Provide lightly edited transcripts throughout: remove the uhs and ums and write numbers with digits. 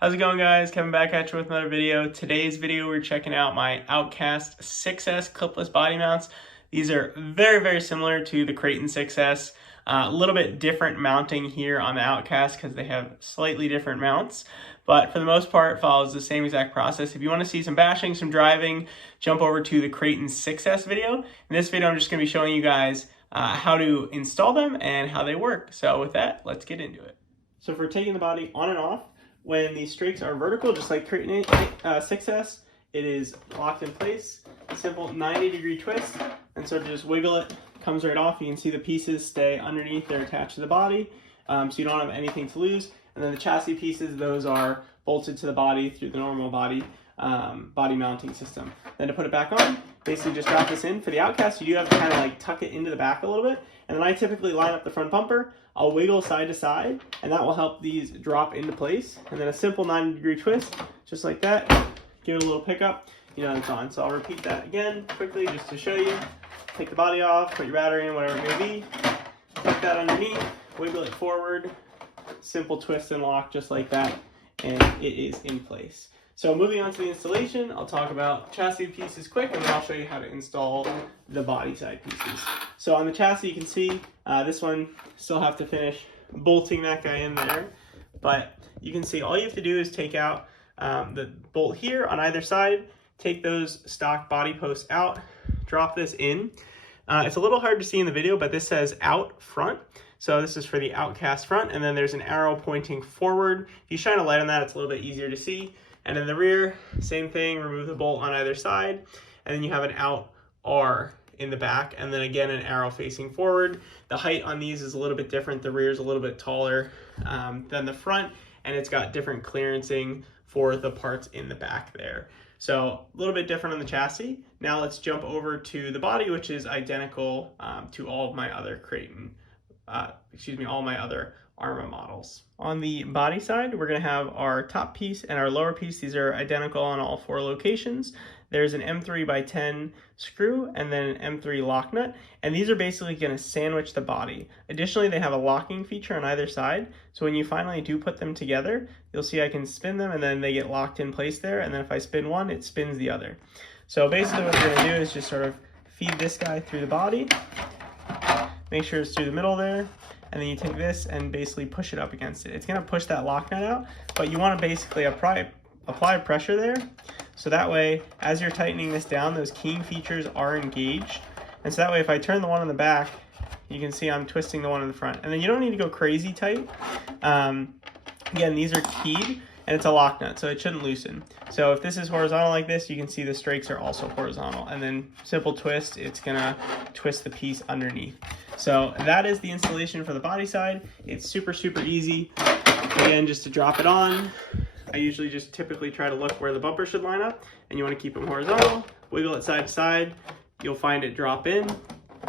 How's it going, guys? Kevin back at you with another video. Today's video, we're checking out my Outcast 6S clipless body mounts. These are very similar to the Creighton 6S. A little bit different mounting here on the Outcast because they have slightly different mounts. But for the most part, follows the same exact process. If you want to see some bashing, some driving, jump over to the Creighton 6S video. In this video, I'm just going to be showing you guys how to install them and how they work. So with that, let's get into it. So for taking the body on and off, when these strakes are vertical, just like Creighton 6S, it is locked in place. A simple 90-degree twist, and sort of just wiggle it, comes right off. You can see the pieces stay underneath, they're attached to the body, so you don't have anything to lose. And then the chassis pieces, those are bolted to the body through the normal body mounting system. Then to put it back on, basically just drop this in. For the Outcast, you do have to kind of like tuck it into the back a little bit. And then I typically line up the front bumper. I'll wiggle side to side, and that will help these drop into place. And then a simple 90-degree twist, just like that. Give it a little pickup, you know it's on. So I'll repeat that again quickly just to show you. Take the body off, put your battery in, whatever it may be. Tuck that underneath, wiggle it forward. Simple twist and lock just like that, and it is in place. So moving on to the installation, I'll talk about chassis pieces quick, and then I'll show you how to install the body side pieces. So on the chassis, you can see this one, still have to finish bolting that guy in there, but you can see all you have to do is take out the bolt here on either side, take those stock body posts out, drop this in. It's a little hard to see in the video, but this says out front. So this is for the Outcast front, and then there's an arrow pointing forward. If you shine a light on that, it's a little bit easier to see. And in the rear, same thing, remove the bolt on either side, and then you have an out R in the back, and then again an arrow facing forward. The height on these is a little bit different. The rear is a little bit taller than the front, and it's got different clearancing for the parts in the back there. So a little bit different on the chassis. Now let's jump over to the body, which is identical to all of my other Creighton, all my other Arrma models. On the body side, we're going to have our top piece and our lower piece. These are identical on all 4 locations. There's an M3x10 screw and then an M3 lock nut, and these are basically going to sandwich the body. Additionally, they have a locking feature on either side, so when you finally do put them together, you'll see I can spin them and then they get locked in place there, and then if I spin one, it spins the other. So basically what we're going to do is just sort of feed this guy through the body, make sure it's through the middle there, and then you take this and basically push it up against it. It's going to push that lock nut out, but you want to basically apply pressure there, so that way as you're tightening this down, those keying features are engaged, and so that way if I turn the one on the back, you can see I'm twisting the one in the front. And then you don't need to go crazy tight. Again, these are keyed, and it's a lock nut, so it shouldn't loosen. So if this is horizontal like this, you can see the strakes are also horizontal, and then simple twist, it's gonna twist the piece underneath. So that is the installation for the body side. It's super easy. Again, just to drop it on, I usually just typically try to look where the bumper should line up, and you want to keep them horizontal. Wiggle it side to side, you'll find it drop in.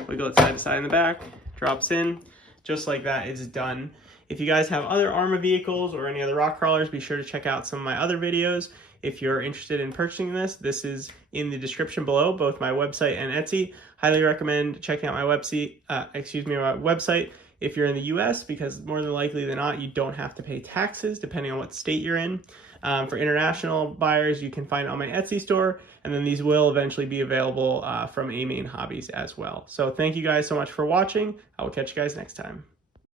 Wiggle it side to side in the back, drops in. Just like that, it's done. If you guys have other Arrma vehicles or any other rock crawlers, be sure to check out some of my other videos. If you're interested in purchasing this is in the description below, both my website and Etsy. Highly recommend checking out my website, if you're in the US, because more than likely than not, you don't have to pay taxes depending on what state you're in. For international buyers, you can find it on my Etsy store, and then these will eventually be available from A Main Hobbies as well. So thank you guys so much for watching. I will catch you guys next time.